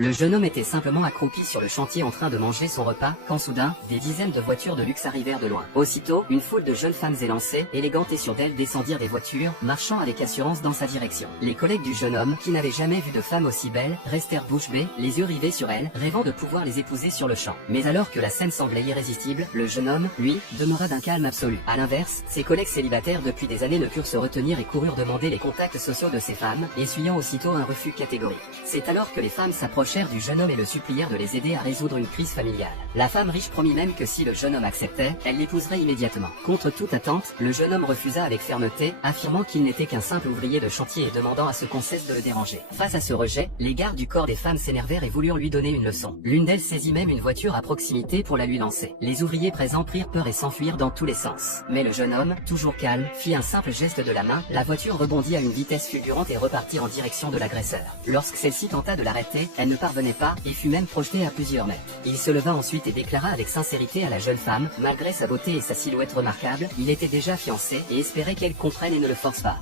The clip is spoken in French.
Le jeune homme était simplement accroupi sur le chantier en train de manger son repas, quand soudain, des dizaines de voitures de luxe arrivèrent de loin. Aussitôt, une foule de jeunes femmes élancées, élégantes et sûres d'elles descendirent des voitures, marchant avec assurance dans sa direction. Les collègues du jeune homme, qui n'avaient jamais vu de femme aussi belle, restèrent bouche bée, les yeux rivés sur elle, rêvant de pouvoir les épouser sur le champ. Mais alors que la scène semblait irrésistible, le jeune homme, lui, demeura d'un calme absolu. À l'inverse, ses collègues célibataires depuis des années ne purent se retenir et coururent demander les contacts sociaux de ces femmes, essuyant aussitôt un refus catégorique. C'est alors que les femmes s'approchèrent du jeune homme et le supplièrent de les aider à résoudre une crise familiale. La femme riche promit même que si le jeune homme acceptait, elle l'épouserait immédiatement. Contre toute attente, le jeune homme refusa avec fermeté, affirmant qu'il n'était qu'un simple ouvrier de chantier et demandant à ce qu'on cesse de le déranger. Face à ce rejet, les gardes du corps des femmes s'énervèrent et voulurent lui donner une leçon. L'une d'elles saisit même une voiture à proximité pour la lui lancer. Les ouvriers présents prirent peur et s'enfuirent dans tous les sens. Mais le jeune homme, toujours calme, fit un simple geste de la main, la voiture rebondit à une vitesse fulgurante et repartit en direction de l'agresseur. Lorsque celle-ci tenta de l'arrêter, elle ne parvenait pas, et fut même projetée à plusieurs mètres. Il se leva ensuite et déclara avec sincérité à la jeune femme, malgré sa beauté et sa silhouette remarquable, il était déjà fiancé, et espérait qu'elle comprenne et ne le force pas.